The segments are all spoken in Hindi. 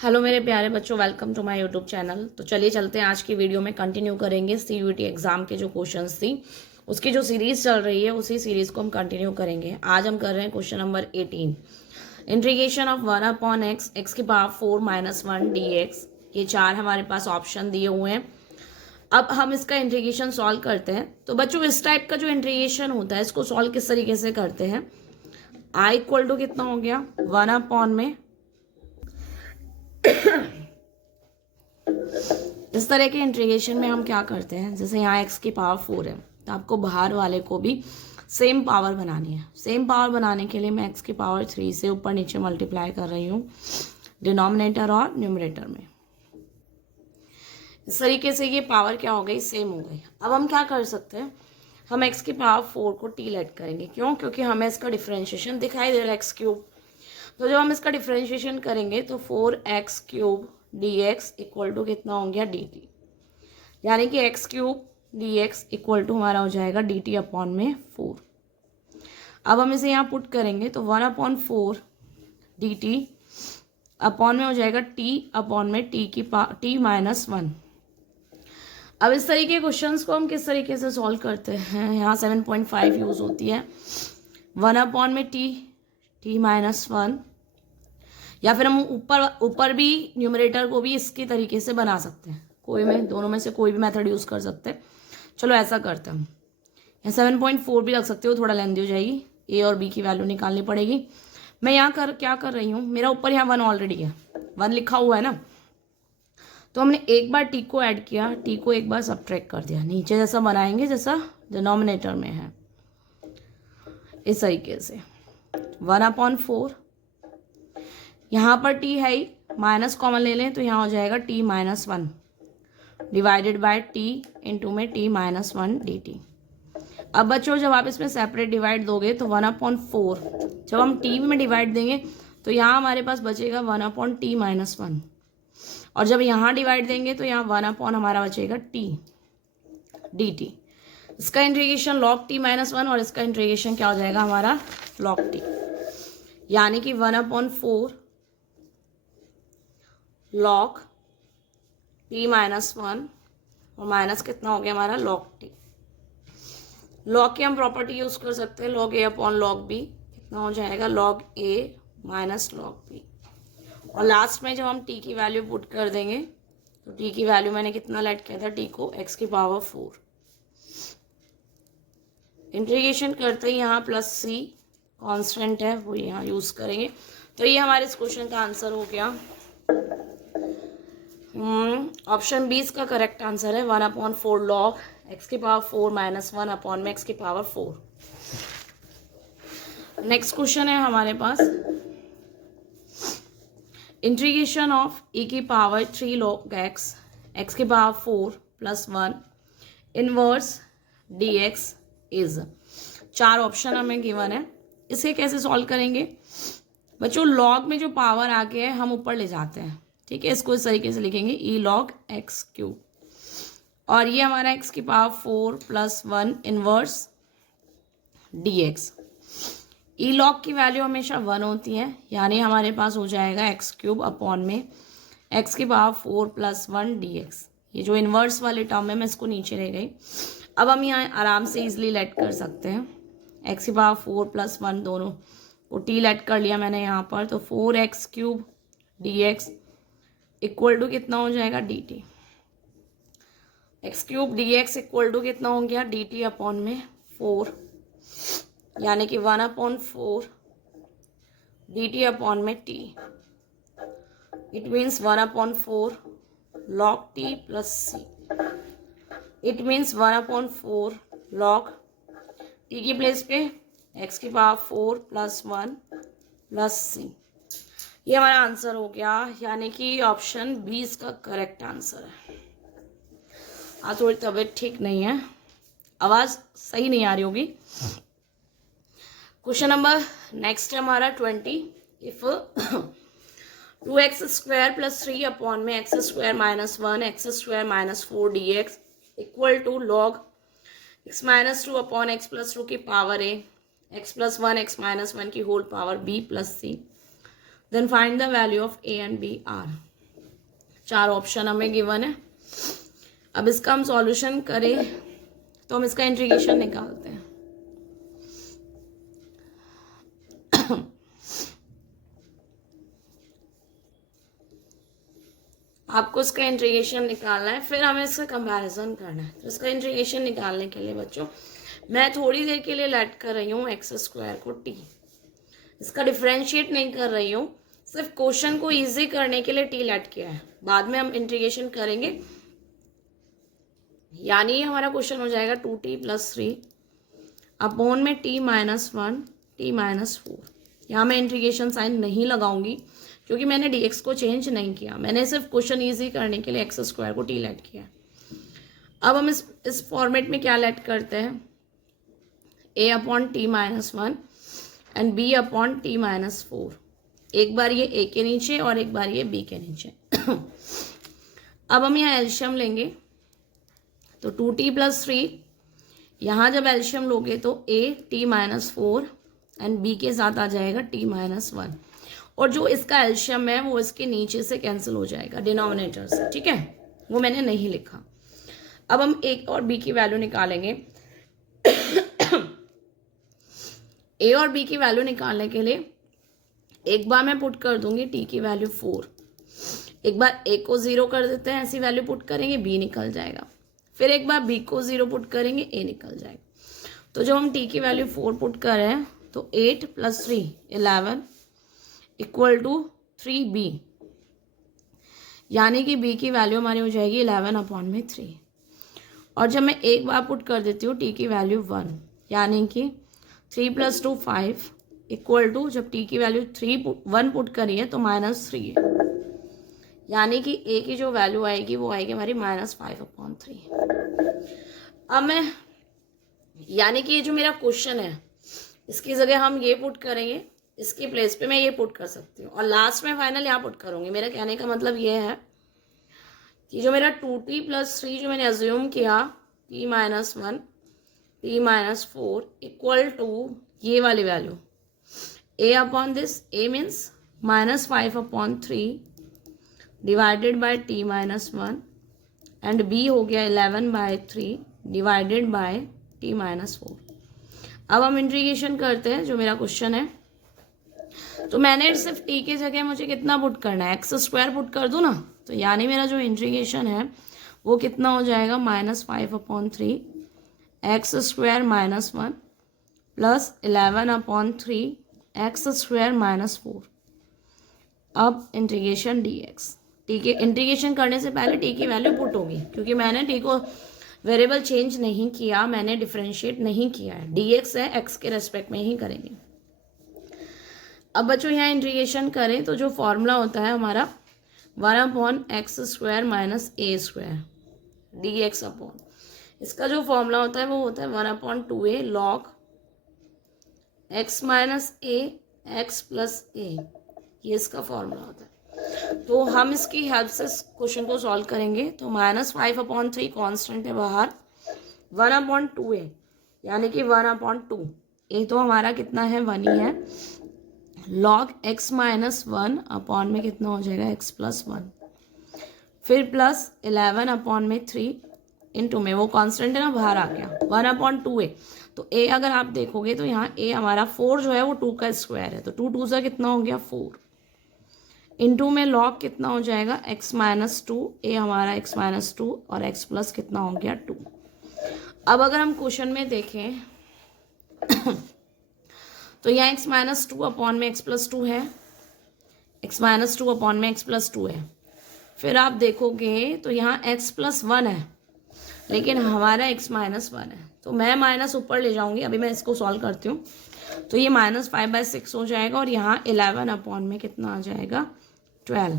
हेलो मेरे प्यारे बच्चों, welcome to my YouTube channel. तो चलिए चलते हैं, आज की वीडियो में कंटिन्यू करेंगे सीयूईटी एग्जाम के जो क्वेश्चंस थी उसकी जो सीरीज चल रही है उसी सीरीज को हम कंटिन्यू करेंगे। आज हम कर रहे हैं question number 18, integration of 1/x x की पावर 4 - 1 dx। ये चार हमारे पास ऑप्शन दिए हुए हैं। अब हम इसका इंटीग्रेशन सॉल्व करते हैं। तो बच्चों, इस टाइप का जो इंटीग्रेशन होता है इसको सॉल्व किस तरीके से करते हैं। आई इक्वल टू कितना हो गया 1 में इस तरह के इंटीग्रेशन में हम क्या करते हैं, जैसे यहाँ x की पावर 4 है तो आपको बाहर वाले को भी सेम पावर बनानी है। सेम पावर बनाने के लिए मैं x की पावर 3 से ऊपर नीचे मल्टीप्लाई कर रही हूँ डिनोमिनेटर और न्यूमरेटर में। इस तरीके से ये पावर क्या हो गई, सेम हो गई। अब हम क्या कर सकते हैं, हम x की पावर 4 को t लेट करेंगे। क्यों? क्योंकि हमें इसका डिफ्रेंशिएशन दिखाई दे रहा है x क्यूब। तो जब हम इसका डिफ्रेंशिएशन करेंगे तो 4x cube dx equal to कितना हो गया dt, यानी कि x cube dx equal to हमारा हो जाएगा dt अपॉन में 4। अब हम इसे यहाँ पुट करेंगे तो 1/4 dt अपॉन में हो जाएगा t अपॉन में t -1। अब इस तरीके के क्वेश्चंस को हम किस तरीके से सॉल्व करते हैं, यहाँ 7.5 यूज होती है। 1 में t -1, या फिर हम ऊपर भी न्यूमरेटर को भी इसकी तरीके से बना सकते हैं। दोनों में से कोई भी मेथड यूज़ कर सकते हैं। चलो ऐसा करते हैं, हम यहाँ 7.4 भी रख सकते हो, थोड़ा लेंदी हो जाएगी। ए और बी की वैल्यू निकालनी पड़ेगी। मैं यहाँ क्या कर रही हूँ, मेरा ऊपर यहाँ 1 ऑलरेडी है, 1 लिखा हुआ है ना। तो हमने एक बार टी को ऐड किया, टी को एक बार सब्ट्रैक्ट कर दिया, नीचे जैसा बनाएंगे जैसा डिनोमिनेटर में है। इस तरीके से 1/4, यहाँ पर t है ही, माइनस कॉमन ले लें तो यहाँ हो जाएगा t -1 divided by t into में t -1 dt। अब बच्चों, जब आप इसमें सेपरेट डिवाइड दोगे तो 1/4 जब हम t में डिवाइड देंगे तो यहाँ हमारे पास बचेगा 1/t -1, और जब यहाँ डिवाइड देंगे तो यहाँ 1 हमारा बचेगा t dt। इसका इंटीग्रेशन log t -1 और इसका इंटीग्रेशन क्या हो जाएगा हमारा log t, यानी कि 1/4 log t -1 और माइनस कितना हो गया हमारा log t। log की हम प्रॉपर्टी यूज कर सकते हैं, log a upon log b कितना हो जाएगा log a minus log b। और लास्ट में जब हम t की वैल्यू पुट कर देंगे तो t की वैल्यू मैंने कितना लेट किया था, t को x की पावर 4। इंटीग्रेशन करते ही यहाँ प्लस c कांस्टेंट है वो यहाँ यूज करेंगे। तो ये हमारे इस क्वेश्चन का आंसर हो गया। ऑप्शन 20 का करेक्ट आंसर है 1/4 log x की पावर 4 -1 अपॉन में x की पावर 4। नेक्स्ट क्वेश्चन है हमारे पास, इंटीग्रेशन ऑफ e की पावर 3 log x की power 4 +1 inverse dx is. 4 option हमें गिवन है। इसे कैसे सॉल्व करेंगे बच्चों, log में जो पावर आके है हम ऊपर ले जाते हैं, ठीक है। इसको इस तरीके से लिखेंगे e log x क्यूब, और ये हमारा x की power 4 +1 inverse dx। e log की वैल्यू हमेशा 1 होती है, यानी हमारे पास हो जाएगा x क्यूब अपॉन में x की पावर 4 +1 dx। ये जो इनवर्स वाली टर्म है मैं इसको नीचे ले गई। अब हम यहाँ आराम से इजिली लेट कर सकते हैं, x की पावर 4 +1 दोनों को t लेट कर लिया मैंने यहाँ पर, तो 4x cube dx equal to कितना हो जाएगा dt। x cube dx equal to कितना हो गया dt अपॉन में 4, यानी कि 1/4 dt अपॉन में t। It means 1/4 log t plus c। It means 1/4 log t की प्लेस पे x की पावर 4 +1 प्लस c। ये हमारा आंसर हो गया, यानी कि ऑप्शन 20 का करेक्ट आंसर है। आज थोड़ी तबीयत ठीक नहीं है, आवाज़ सही नहीं आ रही होगी। क्वेश्चन नंबर नेक्स्ट है हमारा 20, इफ 2x² + 3 अपॉन में x² -1 x² -4 dx equal to log x -2 upon x + 2 की पावर a x + 1 x - 1 की whole power b + c। Then find the value of a and b are। 4 option हमें गिवन है। अब इसका हम सॉल्यूशन करें तो हम इसका इंटीग्रेशन निकालते हैं। आपको इसका इंटीग्रेशन निकालना है, फिर हमें इसका कंपैरिजन करना है। तो इसका इंटीग्रेशन निकालने के लिए बच्चों मैं थोड़ी देर के लिए लेट कर रही हूँ एक्स स्क्वायर को टी, इसका डिफरेंशिएट नहीं कर रही हूँ, सिर्फ क्वेश्चन को इजी करने के लिए टी लेट किया है। बाद में हम इंटीग्रेशन करेंगे, यानी ये हमारा क्वेश्चन हो जाएगा 2t + 3 अपॉन में t - 1 t - 4। यहाँ मैं इंटीग्रेशन साइन नहीं लगाऊंगी क्योंकि मैंने dx को चेंज नहीं किया, मैंने सिर्फ क्वेश्चन इजी करने के लिए एक्स स्क्वायर को टी लेट किया। अब हम इस फॉर्मेट में क्या लेट करते हैं, a upon t - 1 and b upon t - 4। एक बार ये a के नीचे और एक बार ये b के नीचे। अब हम यहाँ एलशियम लेंगे, तो 2t + 3, यहाँ जब एलशियम लोगे तो a t - 4 एंड b के साथ आ जाएगा t - 1, और जो इसका एलशियम है वो इसके नीचे से कैंसिल हो जाएगा डिनोमिनेटर से, ठीक है, वो मैंने नहीं लिखा। अब हम a और b की वैल्यू निकालेंगे। a और b की वैल्यू निकालने के लिए एक बार मैं पुट कर दूंगी t की वैल्यू 4, एक बार a को 0 कर देते हैं, ऐसी वैल्यू पुट करेंगे b निकल जाएगा, फिर एक बार b को 0 पुट करेंगे a निकल जाएगा। तो जब हम t की वैल्यू 4 पुट कर रहे हैं तो 8 + 3 11 = 3b, यानी कि b की वैल्यू हमारी हो जाएगी 11/3। और जब मैं एक बार पुट कर देती हूँ t की वैल्यू 1, यानी कि 3 + 2 5 = जब t की वैल्यू 1 पुट करी है तो -3 है, यानी कि a की जो वैल्यू आएगी वो आएगी हमारी -5/3। अब मैं, यानी कि ये जो मेरा क्वेश्चन है इसकी जगह हम ये पुट करेंगे, इसकी प्लेस पे मैं ये पुट कर सकती हूँ और लास्ट में फाइनल यहाँ पुट करूँगी। मेरा कहने का मतलब ये है कि जो मेरा 2t + 3 जो मैंने अज्यूम किया t - 1 t - 4 = ये वाली value a upon this, a means -5/3 divided by t - 1 and b हो गया 11/3 डिवाइडेड बाय t - 4। अब हम इंटीग्रेशन करते हैं जो मेरा क्वेश्चन है। तो मैंने सिर्फ t के जगह मुझे कितना पुट करना है, एक्स स्क्वायर पुट कर दूँ ना, तो यानी मेरा जो इंटीग्रेशन है वो कितना हो जाएगा -5/3 x square -1 plus 11/3 x square -4। अब इंटीग्रेशन dx, t के इंटीग्रेशन करने से पहले t की वैल्यू पुट होगी क्योंकि मैंने t को वेरिएबल चेंज नहीं किया, मैंने डिफरेंशिएट नहीं किया है, dx है x के रेस्पेक्ट में ही करेंगे। अब बच्चों यहाँ इंटीग्रेशन करें तो जो फॉर्मूला होता है हमारा 1/x² - a² dx अपॉन, इसका जो फॉर्मूला होता है वो होता है 1/2a log x - a x + a, ये इसका फॉर्मूला होता है। तो हम इसकी हेल्प से क्वेश्चन को सॉल्व करेंगे। तो -5/3 कांस्टेंट है बाहर, 1/2a यानी कि 1/2, a तो हमारा कितना है 1 ही है, log x - 1 अपॉन में कितना हो जाएगा x + 1, फिर प्लस 11/3 इंटू में वो कांस्टेंट है ना बाहर आ गया 1/2a। तो a अगर आप देखोगे तो यहाँ a हमारा 4 जो है वो 2 का स्क्वायर है, तो 2 2 से कितना हो गया 4, इंटू में log कितना हो जाएगा x - 2, a हमारा x - 2 और x प्लस कितना हो गया 2। अब अगर हम क्वेश्चन में देखें तो यहाँ x - 2 अपॉन में x + 2 है, x - 2 अपॉन में x + 2 है। फिर आप देखोगे तो यहाँ x + 1 है लेकिन हमारा x - 1 है, तो मैं माइनस ऊपर ले जाऊंगी, अभी मैं इसको सॉल्व करती हूँ। तो ये -5/6 हो जाएगा और यहाँ 11 अपॉन में कितना आ जाएगा 12,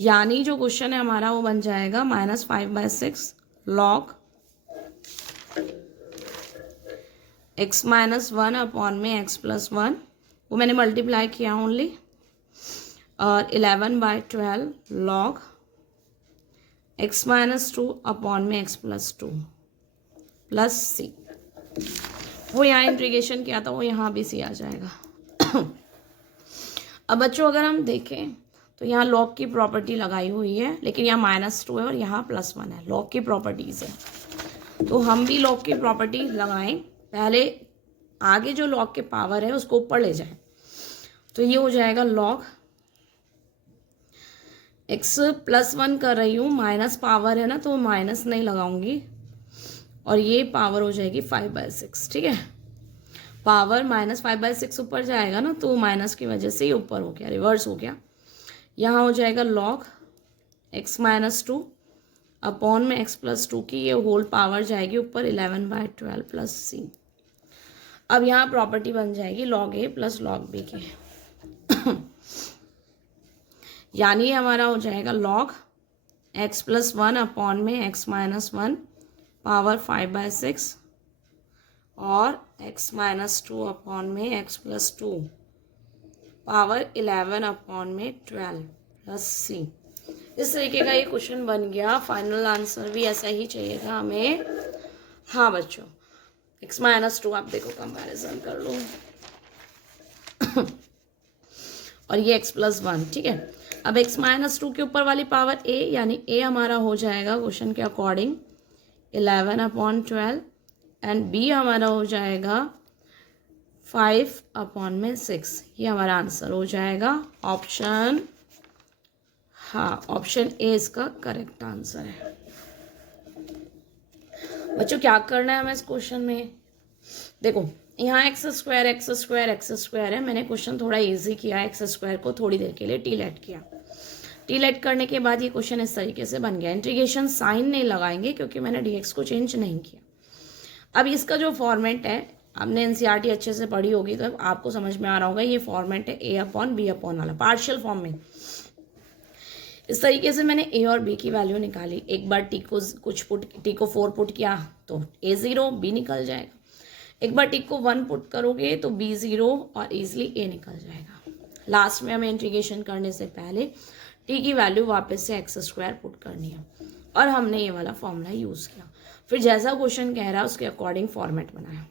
यानी जो क्वेश्चन है हमारा वो बन जाएगा -5/6 log x - 1 अपॉन में x + 1, वो मैंने मल्टीप्लाई किया ओनली, और 11/12 log x - 2 अपॉन में x + 2 प्लस c। वो यहाँ इंटीग्रेशन किया था वो यहाँ भी c आ जाएगा। अब बच्चों अगर हम देखें तो यहाँ लॉग की प्रॉपर्टी लगाई हुई है, लेकिन यहाँ -2 है और यहाँ +1 है, लॉग की प्रॉपर्टीज़ है। तो हम भी लॉग की प्रॉपर्टी लगाएं, पहले आगे जो लॉग के पावर है उसको ऊपर ले जाएं। तो ये हो जाएगा लॉग x +1 कर रही हूँ, माइनस पावर है ना तो माइनस नहीं लगाऊंगी, और ये पावर हो जाएगी 5/6। ठीक है, पावर -5/6 ऊपर जाएगा ना तो माइनस की वजह से ये ऊपर हो गया, रिवर्स हो गया। यहाँ हो जाएगा लॉग x -2 अपॉन में x +2 की ये होल पावर जाएगी ऊपर 11/12 प्लस c। अब यहाँ प्रॉपर्टी बन जाएगी log a plus log b की यानी हमारा हो जाएगा log x +1 अपॉन में x -1 पावर 5/6 और x -2 अपॉन में x +2 पावर 11 अपॉन में 12 प्लस c। इस तरीके का ये क्वेश्चन बन गया। फाइनल आंसर भी ऐसा ही चाहिएगा हमें। हाँ बच्चों, x -2 आप देखो कंपैरिजन कर लो और ये x +1। ठीक है, अब x -2 के ऊपर वाली पावर a, यानी a हमारा हो जाएगा क्वेश्चन के अकॉर्डिंग 11/12 एंड b हमारा हो जाएगा 5/6। ये हमारा आंसर हो जाएगा ऑप्शन, हाँ ऑप्शन ए इसका करेक्ट आंसर है। बच्चों क्या करना है हमें इस क्वेश्चन में, देखो यहाँ x² है। मैंने क्वेश्चन थोड़ा इजी किया, x² को थोड़ी देर के लिए टी-लेट किया। टी-लेट करने के बाद ये क्वेश्चन इस तरीके से बन गया। इंटीग्रेशन साइन नहीं लगाएंगे क्योंकि मैंने dx को चेंज नहीं किया। अब इसका जो फॉर्मेट है, आपने एनसीईआरटी अच्छे से पढ़ी होगी तो आपको समझ में आ रहा होगा, ये फॉर्मेट है a/b वाला पार्शियल फॉर्म में। इस तरीके से मैंने a और b की वैल्यू निकाली। एक बार t को 4 पुट किया तो a 0 b निकल जाएगा। एक बार t को 1 पुट करोगे तो b 0 और इजिली a निकल जाएगा। लास्ट में हमें इंटीग्रेशन करने से पहले t की वैल्यू वापस से x² पुट करनी है और हमने ये वाला फॉर्मूला यूज़ किया। फिर जैसा क्वेश्चन कह रहा है उसके अकॉर्डिंग फॉर्मेट बनाया।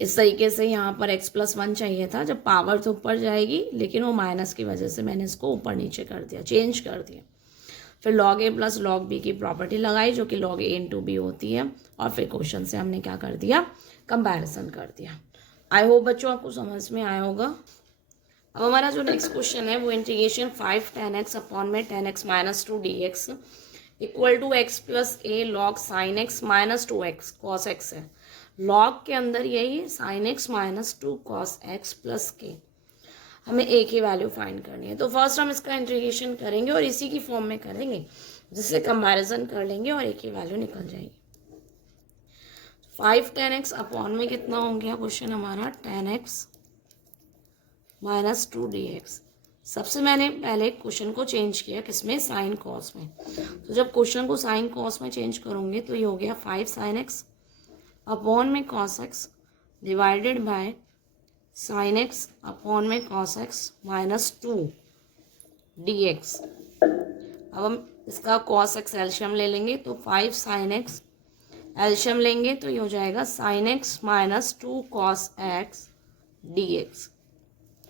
इस तरीके से यहाँ पर x +1 चाहिए था, जब पावर तो ऊपर जाएगी, लेकिन वो माइनस की वजह से मैंने इसको ऊपर नीचे कर दिया, चेंज कर दिया। फिर log a plus log b की प्रॉपर्टी लगाई जो कि log a इंटू b होती है, और फिर क्वेश्चन से हमने क्या कर दिया, कंपैरिजन कर दिया। आई होप बच्चों आपको समझ में आया होगा। अब हमारा जो नेक्स्ट क्वेश्चन है वो इंटीग्रेशन 5 tan x अपॉन में tan x -2 dx equal to x plus a log sin x -2x cos x है। log के अंदर यही sin x -2 cos x plus k, हमें a की वैल्यू फाइंड करनी है। तो फर्स्ट हम इसका इंटीग्रेशन करेंगे और इसी की फॉर्म में करेंगे, जिससे कंपैरिजन कर लेंगे और a की वैल्यू निकल जाएगी। 5 tan x अपॉन में कितना हो गया क्वेश्चन हमारा, tan x -2 dx। सबसे मैंने पहले क्वेश्चन को चेंज किया किसमें, साइन कॉस में। तो जब क्वेश्चन को साइन कॉस में चेंज करूँगी तो ये हो गया 5 sin x अपॉन में cos x divided by sin x upon में cos x -2 dx। अब हम इसका cos x एल्शियम ले लेंगे तो 5 sin x एल्शियम लेंगे तो ये हो जाएगा sin x -2 cos x dx।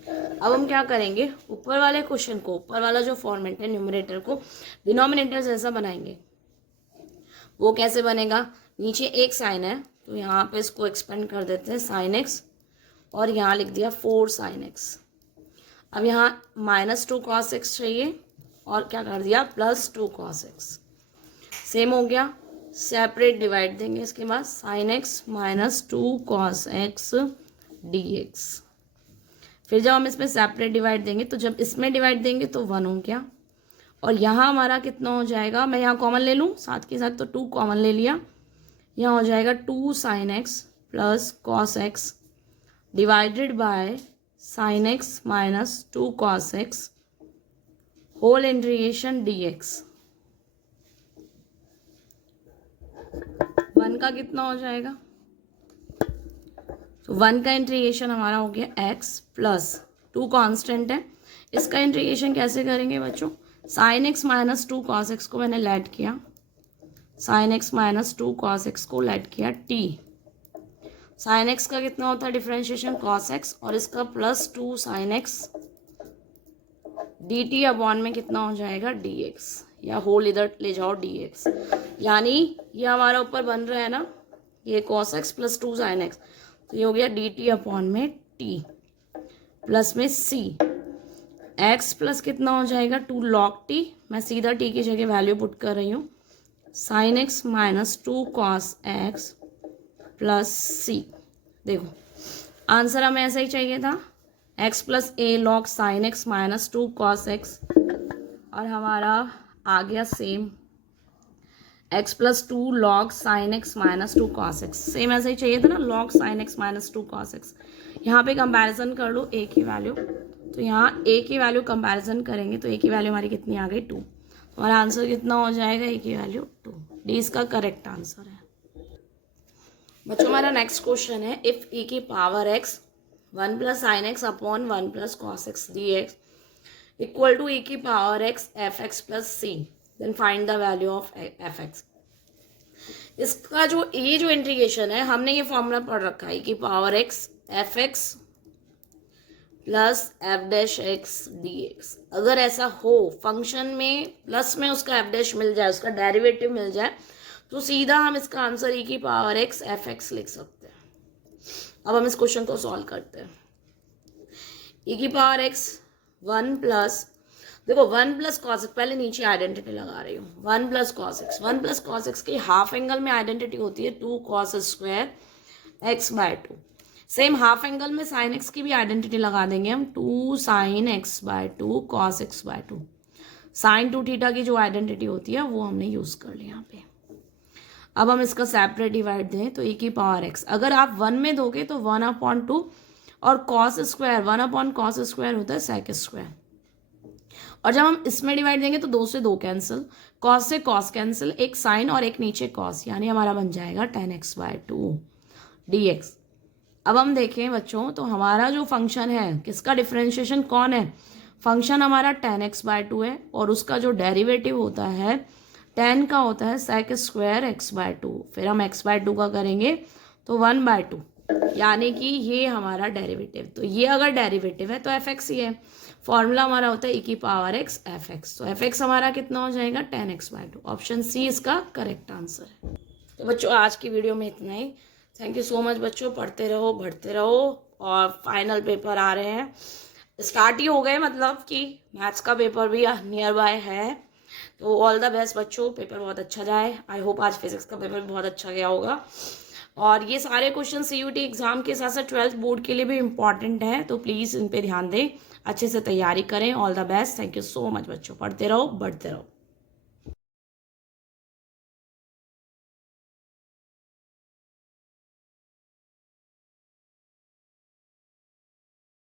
अब हम क्या करेंगे, ऊपर वाले क्वेश्चन को, ऊपर वाला जो फॉर्मेट है न्यूमरेटर को डिनोमिनेटर जैसा बनाएंगे। वो कैसे बनेगा, नीचे एक साइन है तो यहाँ पे इसको एक्सपेंड कर देते हैं sin x, और यहाँ लिख दिया 4 sin x। अब यहाँ -2 cos x चाहिए और क्या कर दिया +2 cos x। सेम हो गया, सेपरेट डिवाइड देंगे इसके बाद sin x -2 cos x dx। फिर जब हम इसमें सेपरेट डिवाइड देंगे तो जब इसमें डिवाइड देंगे तो 1 हो गया, और यहाँ हमारा कितना हो जाएगा, मैं यहाँ कॉमन ले लूँ साथ के साथ, तो 2 कॉमन ले लिया। यहाँ हो जाएगा 2 sin x plus cos x divided by sin x -2 cos x whole integration dx। 1 का कितना हो जाएगा, तो 1 का इंटीग्रेशन हमारा हो गया x प्लस 2 कांस्टेंट है। इसका इंटीग्रेशन कैसे करेंगे बच्चों, sin x -2 cos x को मैंने लेट किया sign x minus 2 cos x को लेट किया टी। साइन एक्स का कितना होता है डिफ्रेंशिएशन कॉस एक्स, और इसका plus 2 sine x D T upon में कितना हो जाएगा डी एक्स, या होल इधर ले जाओ डी एक्स। यानी ये हमारा ऊपर बन रहा है ना, ये cos x plus 2 sine x, तो ये हो गया डी टी अपॉन में टी प्लस में सी। एक्स प्लस कितना हो जाएगा 2 लॉग टी, मैं सीधा टी की जगह वैल्यू पुट कर रही हूँ, sine x minus 2 cos x plus c. देखो आंसर हमें ऐसा ही चाहिए था, x plus a log sine x minus 2 cos x, और हमारा आ गया same x plus 2 log sine x minus 2 cos x, same ऐसा ही चाहिए था ना, log sine x minus 2 cos x. यहाँ पे कंपैरिजन कर लो ए की वैल्यू, तो यहाँ ए की वैल्यू कंपैरिजन करेंगे तो ए की वैल्यू हमारी कितनी आ गई 2, हमारा आंसर कितना हो जाएगा ए की वैल्यू 2, डी इसका करेक्ट आंसर है। बच्चों हमारा नेक्स्ट क्वेश्चन है, इफ ई की power x 1 plus sine x upon 1 plus cos x d x equal to e की power x f x plus c, then find the value of f x. इसका जो ये जो इंटीग्रेशन है, हमने ये फॉर्मूला पढ़ रखा है, ई की power x f x plus F dash x d x. अगर ऐसा हो फंक्शन में प्लस में उसका एफ डैश मिल जाए, उसका डेरिवेटिव मिल जाए, तो सीधा हम इसका आंसर ई की पावर एक्स एफ एक्स लिख सकते हैं। अब हम इस क्वेश्चन को सॉल्व करते हैं। ई की पावर एक्स 1 प्लस, देखो 1 प्लस कॉस एक्स, पहले नीचे आइडेंटिटी लगा रही हूँ, 1 plus cos x, 1 plus cos x की हाफ एंगल में आइडेंटिटी होती है 2 cos square x by 2। Same half angle में साइन एक्स की भी आइडेंटिटी लगा देंगे हम, 2 sine x by 2 cos x by 2। Sine 2 theta की जो आइडेंटिटी होती है वो हमने यूज़ कर लिया यहाँ पे। अब हम इसका सेपरेट डिवाइड दें तो ई की पावर एक्स, अगर आप 1 में दोगे तो 1/2, और कॉस स्क्वायर 1/cos स्क्वायर होता है सेक स्क्वायर, और जब हम इसमें डिवाइड देंगे तो 2 से 2 कैंसिल, कॉस से कॉस कैंसिल, एक साइन और एक नीचे कॉस, यानी हमारा बन जाएगा 10x बाय 2 dx। अब हम देखें बच्चों, तो हमारा जो फंक्शन है किसका डिफरेंशिएशन कौन है, फंक्शन हमारा 10x बाय 2 है, और उसका जो डेरिवेटिव होता है 10 का होता है सेक स्क्वायर x बाय 2, फिर हम x बाय 2 का करेंगे तो 1/2, यानी कि ये हमारा डेरिवेटिव। तो ये अगर डेरिवेटिव है तो एफ एक्स ही है, फॉर्मूला हमारा होता है ई की पावर एक्स एफ एक्स, तो एफ एक्स हमारा कितना हो जाएगा 10x बाय 2, ऑप्शन सी इसका करेक्ट आंसर है। तो बच्चों आज की वीडियो में इतना ही, थैंक यू सो मच बच्चों, पढ़ते रहो बढ़ते रहो, और फाइनल पेपर आ रहे हैं, स्टार्ट ही हो गए, मतलब कि मैथ्स का पेपर भी नियर बाय है, तो ऑल द बेस्ट बच्चों, पेपर बहुत अच्छा जाए। आई होप आज फिजिक्स का पेपर भी बहुत अच्छा गया होगा, और ये सारे क्वेश्चन CUT एग्जाम के साथ साथ 12th बोर्ड के लिए भी इम्पॉर्टेंट है, तो प्लीज़ इन पे ध्यान दें, अच्छे से तैयारी करें। All the best, thank you so much बच्चों, पढ़ते रहो बढ़ते रहो।